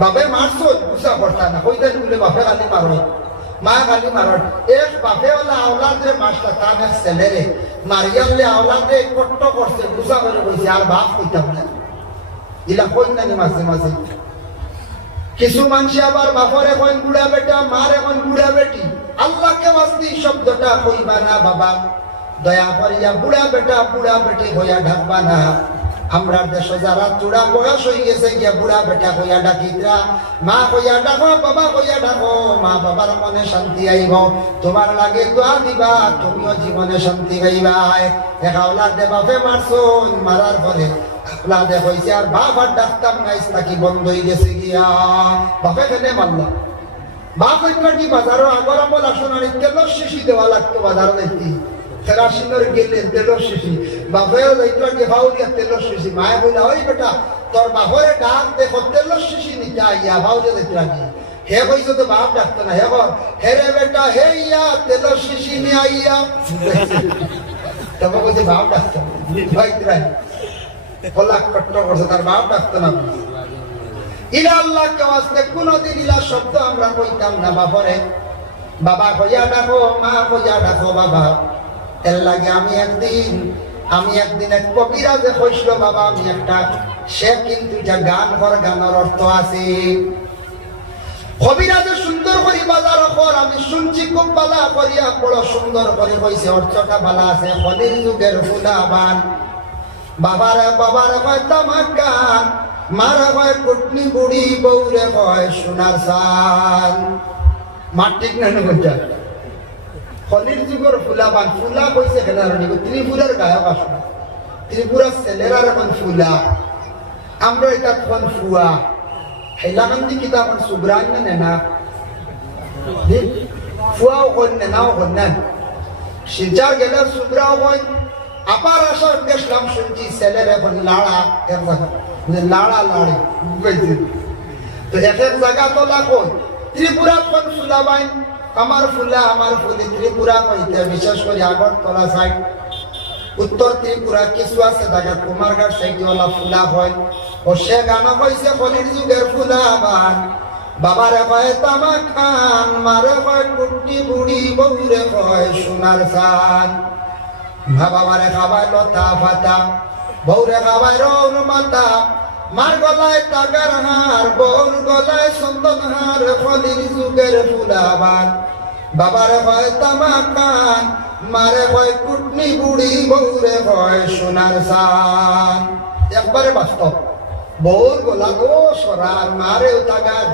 বাপে মারছো গুছা করতা না। কইতেন বলে বাপে খালি মারো মা খালি মারট এক বাপে ওলা আওলাদরে মারতা তার এক ছেলেরে মারিয়ালে আওলাদে কট্ট করছে গুছা করে কইছে আর বাপ কইতাম না ইলা কই না মাঝে মাঝে কিছু মানুষ আবার বাপর এখন বুড়া বেটা মার এখন বুড়া বেটি। আল্লাহকে বাস্তি শব্দটা কইবা না বাবা। দয়া করিয়া বুড়া বেটা বুড়া বেটি হইয়া ঢাকবা না। আমরা দেশ যারা চূড়া বয়স হয়ে গেছে, গিয়া বুড়া বেটা হইয়া ডাকিতরা, মা হইয়া ডাকো, বাবা হইয়া ডাকো, মা বাবার মনে শান্তি আইব। তোমার লাগে দোয়া দিবা, তুমিও জীবনে শান্তি একাউলা দে বাপে মারছুন মারার পরে আপনাদে হইছে আর বাবার ডাক্তার নাইস নাকি বন্ধ হয়ে গেছে গিয়া? বাপে কেনে মারলা? বাপ কি বাজারও আগর আমল আসনার তেলর শিশি দেওয়া লাগতো বাজার দেখি ফেরাসিনের গেলে শিশি বাপেও যাইতরা কি ভাউরিয়া তেলর শিশি মায়ে বইলা ওই বেটা তোর বাপরে ডাক দেখো তেলর শিশি নিতে আইয়া ভাউরিয়া দেখতরা কি হে কইছো তো বাপ ডাকতো না হে বল হে রে বেটা, হে ইয়া তেলর শিশি নিয়ে আইয়া তবে কইছে বাপ ডাকতো ভাইতরাই কলাক কট্ট করছে তার বাপ ডাকতো না ইলা আল্লাহকে ওয়াস্তে কোনদিন ইলা শব্দ আমরা কইতাম না বাপরে বাবা কইয়া ডাকো, মা কইয়া ডাকো, বাবা। এর লাগে আমি একদিন আমি একদিন এক কবিরা যে কইছিল, বাবা, আমি একটা সে কিন্তু এটা গান কর গানের অর্থ আছে। কবিরা যে সুন্দর করি বাজার কর আমি শুনছি, খুব বালা করিয়া বড় সুন্দর করে কইছে, অর্থটা বালা আছে কলির যুগের ফুলাবান বাবারে বাবারে কয় তামাকান মারা কয় কুটনি বুড়ি বউরে কয়, সোনার সান মার ঠিক না খলির যুগের ফুলাবান, ফুলা কইছে আর ত্রিপুরার গায়ক আসলে ত্রিপুরার ছেলেরার এখন ফুলা। আমরা এটা কোন ফুয়া হেলাকান্দি কিতাব সুব্রান না না ফুয়াও কোন না নাও কোন না? শিলচার গেলে সুব্রাও কয় আবার আসার দেখলাম শুনছি ছেলের এখন লাড়া এক লাড়া লাড়ি বুঝাইছে তো এক এক জায়গা তো লাখো ত্রিপুরা কোন ফুলা বাইন আমার ফুলা, আমার ফুলি ত্রিপুরা কইতে, বিশেষ করে আগরতলা সাইড। উত্তর ত্রিপুরা, কিছু আছে জায়গা কুমারঘাট সাইডে ওলা ফুলা হয় ও সে গান কইছে, কলির যুগের ফুলা বান। বাবারে কয় তামা খান, মারে কয় কুটি বুড়ি বউরে কয় সোনার সান মা বাবারে খাবাই লতা ফাতা বউরে খাবাই রৌন মাতা। মার গলায় টাকার হার, বউর গলায় চন্দন হার, ফলির যুগের ফুলাবান। বাবারে হয় তামা কান মারে হয় কুটনি বুড়ি, বউরে হয় সোনার সান। একবারে বাস্তব। বউর গলা গো সরার মারেও টাকার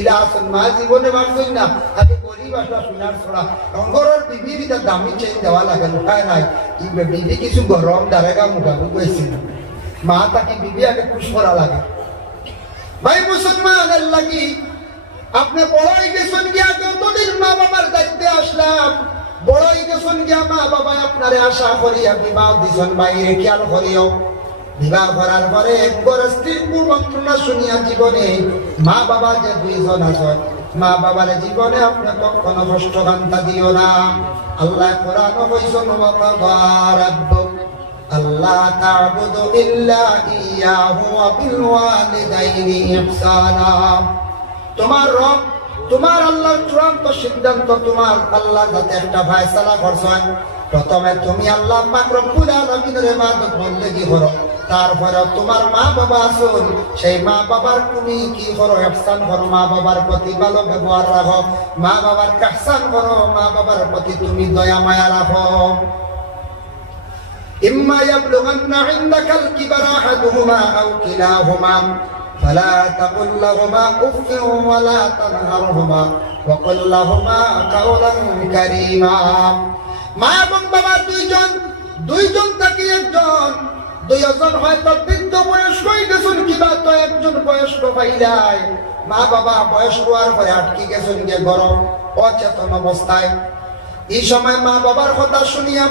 ইলা আসন, মা জীবনে বাঁচই না, আগে গরিব আসলা সোনার ছড়া। রঙ্গরের বিবির এটা দামি চেন দেওয়া লাগে উঠায় নাই। বিবি কিছু গরম দারেগা মুখা মা তাকে বিবি আগে খুশ করা লাগে। ভাই মুসলমানের লাগি আপনি বড়ই গেছেন গিয়া যতদিন মা বাবার দায়িত্বে আসলাম বড়ই গেছেন গিয়া মা বাবা আপনারে আশা করিয়া বিবাহ দিছেন। বাইরে খেয়াল করিও, বিবাহ করার পরে একবার স্ত্রীর কুমন্ত্রণা শুনিয়া জীবনে মা বাবা যে দুইজন আছেন, মা বাবার জীবনে আপনি কখনো কষ্ট কান্তা দিও না। আল্লাহ কোরআন কইছেন রাব্বুক আল্লাহ তা'বুদু ইল্লা ইয়াহু ওয়া বিল ওয়ালিদাইনি ইহসানা। তোমার রব, তোমার আল্লাহর চূড়ান্ত সিদ্ধান্ত তোমার আল্লাহ যাতে একটা ফায়সালা করছেন। প্রথমে তুমি আল্লাহ পাক রব্বুল আলামিনের ইবাদত বন্দেগী করো। তারপরে তোমার মা বাবা আসুন সেই মা বাবার তুমি কি করো? ইহসান করো, মা বাবার প্রতি ভালো ব্যবহার রাখো। মা বাবার কাহসান করো, মা বাবার প্রতি তুমি দয়া, মায়া রাখো। إما يبلغن عندك الكبر أحدهما أو كلاهما فلا تقل لهما أف ولا تنهرهما وقل لهما قولا كريما মা এবং বাবা দুইজন দুইজন থাকি একজন দুইজন হয়তো বৃদ্ধ বয়স হয়ে গেছেন কিবা তো একজন বয়স্ক পাইলাই মা বাবা বয়স হওয়ার পরে আটকে গেছেন যে গরম অচেতন অবস্থায় এই সময় মা বাবার কথা শুনিয়া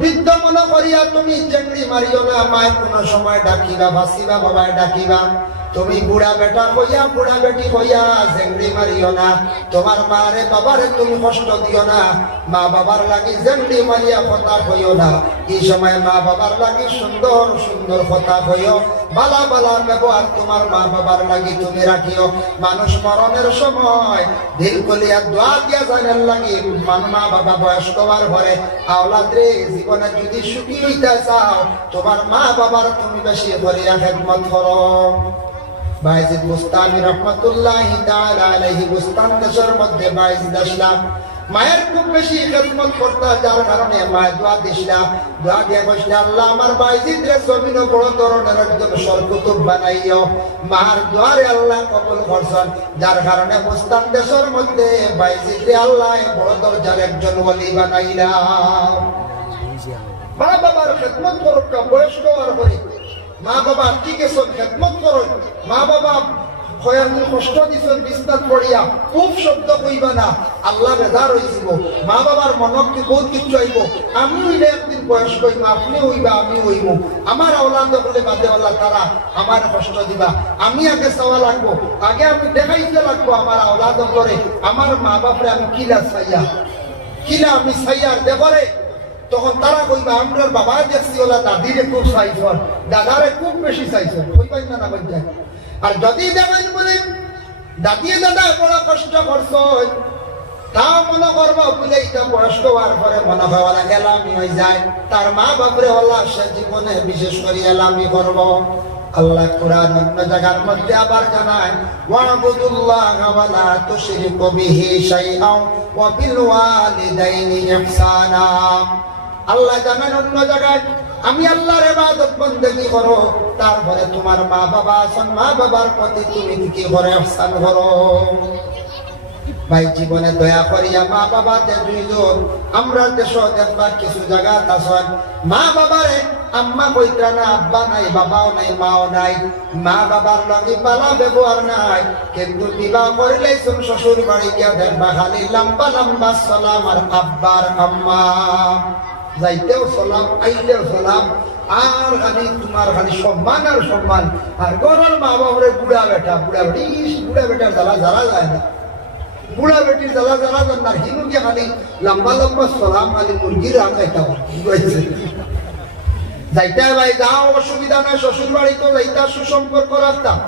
বৃদ্ধ মনে করিয়া তুমি চেংড়ি মারিও না মায়ের কোনো সময় ডাকিবা, ভাসিবা, বাবায় ডাকিবা। তুমি বুড়া বেটা হইয়া বুড়া বেটি হইয়া জেংড়ি মারিও না। তোমার মারে বাবারে তুমি কষ্ট দিও না। মা বাবার লাগি জেংড়ি মারিয়া কথা হইও না। এই সময় মা বাবার লাগি সুন্দর সুন্দর কথা হইও। বালা বালা ব্যবহার তোমার মা বাবার লাগি তুমি রাখিও। মানুষ মরণের সময় দিল কলিয়া দোয়া দিয়া জানার লাগি মা বাবা বয়স্ক হওয়ার পরে আওলাদ রে জীবনে যদি সুখী হইতে চাও, তোমার মা বাবার তুমি বেশি করিয়া খেদমত করো। বাইজিদ মুস্তামি রহমতুল্লাহ তাআলা আলাইহি মুস্তান দেশের মধ্যে বাইজিদ আসলাম। মায়ের খুব বেশি খেদমত করতা যার কারণে মায়ের দোয়া দিছিলাম দোয়া দিয়ে বসলে আল্লাহ আমার বাইজিদ রে জমিন বড় ধরনের একজন সরকুতুব বানাইও। মার দোয়ারে আল্লাহ কবুল করছেন, যার কারণে মুস্তান দেশের মধ্যে বাইজিদ রে আল্লাহ বড় দরজার একজন ওলি বানাইলাম। মা বাবার খেদমত করুক বয়স্ক আর হরি মা বাবা ঠিক আছে খেদমত করুন। মা বাবা হয়ার কষ্ট দিছেন বিস্তার পড়িয়া খুব শব্দ কইবা না। আল্লাহ বেজার হইছিল মা বাবার মনক কি বহুত কিছু আইব আমি হইলে বয়স কইম আপনি হইবা আমি হইব আমার আওলাদ হলে বাদে আল্লাহ তারা আমার কষ্ট দিবা। আমি আগে চাওয়া লাগবো। আগে আমি দেখাইতে লাগবো আমার আওলাদ করে আমার মা বাপরে আমি কিলা চাইয়া? কিলা আমি চাইয়ার দেবরে তখন তারা কইবা আমরা বাবা দেখছি ওলা দাদিরে খুব চাইছন দাদারে খুব বেশি চাইছন কইবাই না না কইবাই। আর যদি দেখেন বলে দাদিয়ে দাদা বড় কষ্ট করছন তা মনে করব, বলে এটা বয়স্ক হওয়ার পরে মনে হয় ওলা এলামি হয়ে যায়। তার মা বাপরে ওলা সে জীবনে বিশেষ করে এলামি করব। আল্লাহ কোরআন অন্য জায়গার মধ্যে আবার জানায়, ওয়াবুদুল্লাহ ওয়ালা তুশরিকু বিহি শাইআন ওয়া বিল ওয়ালিদাইনি ইহসানা। আল্লাহ জানেন অন্য জায়গায় আমি আল্লাহর ইবাদত বন্দেগি করো? তারপরে তোমার মা বাবা আছেন, মা বাবার প্রতি তুমি কি করে ইহসান করো। ভাই জীবনে দয়া করিয়া মা বাবা দে দুইজন, আমরা দেশ দেখবার কিছু জায়গা আছেন মা বাবারে আম্মা কইতা না, আব্বা নাই, বাবাও নাই, মাও নাই। মা বাবার লগে পালা ব্যবহার নাই, কিন্তু বিবাহ করিলেইছুন শ্বশুর বাড়ি গিয়া দেখবা খালি লম্বা লম্বা সালাম আর আব্বার আম্মা। যাইতেও সালাম আইলেও সালাম আর খালি তোমার খালি সম্মান আর সম্মান। আর গরল মা বাবরে বুড়া বেটা বুড়া বেটি ইস, বুড়া বেটার জ্বালা জ্বালা যায় না। বুড়া বেটির জ্বালা জ্বালা যান না হিনুকে খালি লম্বা লম্বা সালাম খালি মুরগির রান বুঝাইছে যাইতে ভাই যাও অসুবিধা নাই শ্বশুর বাড়ি তো যাইতা সুসম্পর্ক রাখতাম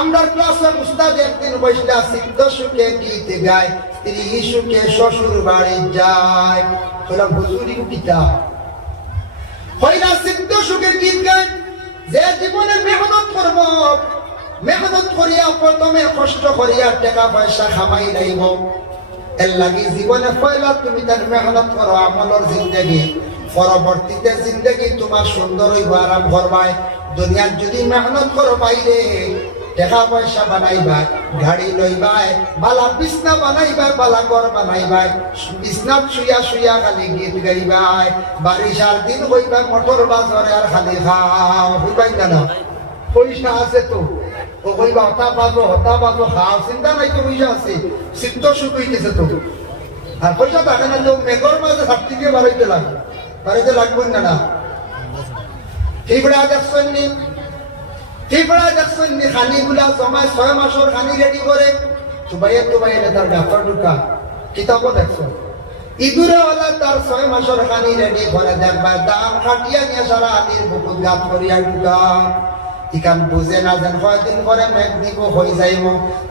আমরা ক্লাসের উস্তাদ একদিন বসলা সিদ্ধ সুখে গীত গায় স্ত্রী সুখে শ্বশুর বাড়ি যায়। তোরা হুজুরি পিতা হইলা সিদ্ধ সুখে গীত গায়। যে জীবনে মেহনত করব, মেহনত করিয়া প্রথমে কষ্ট করিয়া টাকা পয়সা খামাই লাইব। এর লাগি জীবনে পয়লা তুমি তার মেহনত করো আমলের জিন্দগি। পরবর্তীতে জিন্দগি তোমার সুন্দর হইব, আরাম করবাই দুনিয়ার যদি মেহনত করো বাইরে টাকা পয়সা বানাইবা, গাড়ি লইবাই বালা বিছনা বানাইবাই বালা ঘর বানাইবাই বিছনাত শুইয়া শুইয়া খালি গীত গাইবাই। বারিশার দিন হইবা মোটর বাজারে আর খালি খাও হইবাই না পয়সা আছে তো। ও কইবা হতা পাবো হতা পাবো খাও চিন্তা নাই তো পয়সা আছে। চিত্ত সুখ হইতেছে তো। আর পয়সা থাকে না তো মেঘর মাঝে সাপ্তিকে বাড়াইতে লাগবে বাড়াইতে লাগবে না না? ফিবড়া দেখছেন নি ফিবড়া দেখছেন নি খানি গুলা জমায় ছয় মাসের খানি রেডি করে চুবাইয়ে চুবাইয়ে তার ডাক্তার ঢুকা কিতাবও দেখছ ইঁদুরে ওলা তার ছয় মাসের খানি রেডি করে দেখবা দাম খাটিয়া নিয়ে সারা আদির বুকুত গাত করিয়া ঢুকা ইকান বুঝে না যেন কয়দিন পরে মেঘ দিব হয়ে যাইব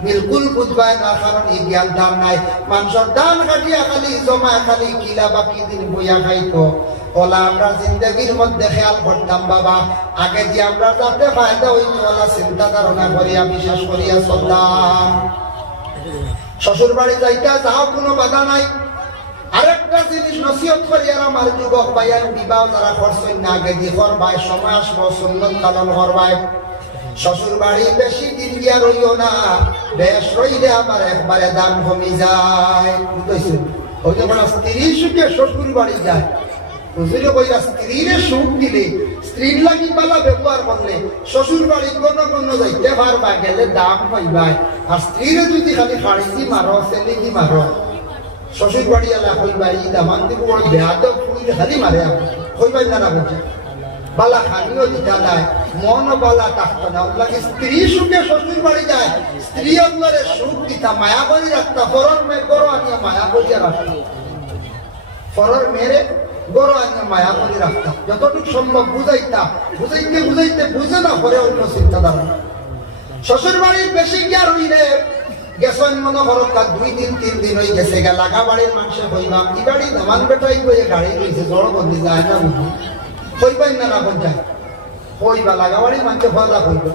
বিলকুল বুঝবাই না কারণ ই জ্ঞান দাম নাই। মানুষের দান কাটিয়া খালি জমা খালি, কিলা বাকি দিন বইয়া খাইতো ওলা আমরা জিন্দগির মধ্যে খেয়াল করতাম, বাবা। আগে যে আমরা যাতে ফায়দা হইতো ওলা চিন্তা ধারণা করিয়া, বিশ্বাস করিয়া চলতাম। শ্বশুর বাড়ি যাইতা, যাও, কোনো বাধা নাই। আরেকটা জিনিস নসিহত করি, আর আমার যুবক ভাইয়ার বিবাহ যারা করছেন না, আগে দিয়ে করবাই, সময় আসব, সুন্নত পালন করবাই। শ্বশুর বাড়ি বেশি দিন গিয়া রইও না, বেশ রইলে আমার একবারে দাম কমি যায়। বুঝতেছেন? ওই যখন স্ত্রী সুখে শ্বশুর বাড়ি যায় বুঝলে কইরা স্ত্রীরে সুখ দিলে, স্ত্রীর লাগি পালা ব্যবহার করলে শ্বশুর বাড়ি কোন কোন যাইতে পারবা, গেলে দাম পাইবাই। আর স্ত্রীরে যদি খালি খাড়িছি মারো সেলিকি মারো শ্বশুর বাড়ি এলা কইবা ই দামান দিব বড় বেয়াদ ফুল খালি মারে কইবাই না না বলছে বালা খানিও দিতা নাই, মন বালা থাকতো না ওগুলাকে স্ত্রী সুখে শ্বশুর বাড়ি যায়, স্ত্রী ওগুলারে সুখ দিতা, মায়া করি রাখতা পরর মেয়ে করো আনিয়া মায়া করিয়া রাখতা। পরর মেরে বড় আনিয়া মায়া করে রাখতাম। যতটুকু সম্ভব বুঝাইতা বুঝাইতে বুঝাইতে বুঝে না পরে অন্য চিন্তাধারা। শ্বশুর বাড়ির বেশি গিয়ার হইলে গেছেন মনে করো তার দুই দিন, তিন দিন হয়ে গেছে। গা লাগা বাড়ির মানুষে হইবাম। ই বাড়ি দামান বেটাই গিয়ে গাড়ি রয়েছে জড় বন্দি যায় না বুঝি। হইবাই না না পঞ্চায়েত হইবা, লাগা বাড়ির মানুষে ফলা হইব।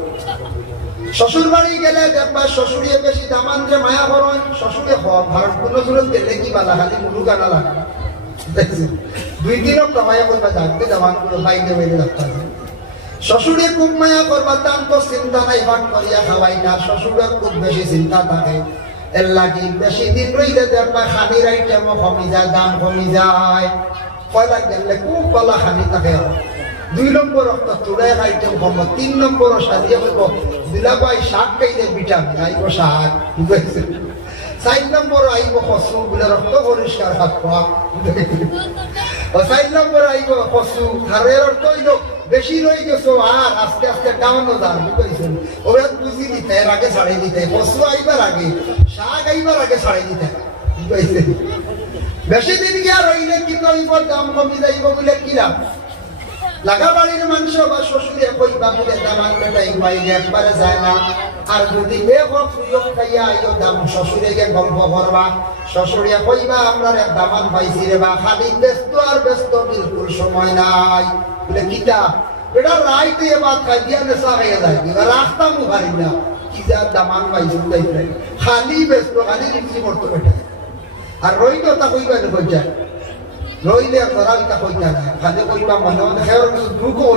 শ্বশুর বাড়ি গেলে দেখবা শ্বশুরিয়ে বেশি দামান যে মায়া বরণ শ্বশুরে হওয়া ভারত কোনো জোরে গেলে কি বালা, খালি মুলু গানা লাগে দুই দিনও কামাইয়া করবা যাকে দামানগুলো বাইরে বাইরে রাখতে হবে শ্বশুরে খুব মায়া করবা তার তো চিন্তা নাই ভাগ করিয়া খাওয়াই না। শ্বশুরের খুব বেশি চিন্তা থাকে। এর লাগি বেশি দিন রইলে দেখবা খানির আইটেম কমি যায়, দাম কমি যায়। কয়লা গেলে খুব বলা খানি থাকে। দুই নম্বর রক্ত তোড়ায় আইটেম কম, তিন নম্বর সাজিয়ে হইব। দিলাবাই শাক খাইলে ভিটামিন, আইব শাক। বুঝাইছে চার নম্বর আইব কচু, বলে রক্ত পরিষ্কার হাত পাওয়া চার নম্বর আইব কচু হারের অর্থ বেশি গেছো, আর আস্তে আস্তে ডাউনও যান বুঝাইছেন ওরা বুঝি দিতে এর আগে ছাড়াই দিতে। কচু আইবার আগে, শাক আইবার আগে ছাড়াই দিতে বুঝাইছেন বেশি দিন গিয়া রইলে কি করিব? দাম কমি যাইব বলে কিরাম লাগা বাড়ির মাংস বা শ্বশুরে কইবা বলে দামান বেটাই বাইরে একবারে যায় না। আর যদি হোক, সুযোগ খাইয়া আইও দাম শ্বশুরে গিয়ে গল্প করবা। শ্বশুরে কইবা আমরা এক দামান পাইছি রে বা, খালি ব্যস্ত আর ব্যস্ত বিলকুল সময় নাই। বলে, কিতা? এটা রাইতে এবার খাই, দিয়া নেশা হয়ে যায়। রাস্তা মুখারি না। কি যা দামান পাইছি খালি ব্যস্ত, খালি রিপসি করতে বেটা আর রইল তা কইবা না কইয়া আর ধরা ইতা কইতা খালি কইবা মনে খেয়ার দুঃখ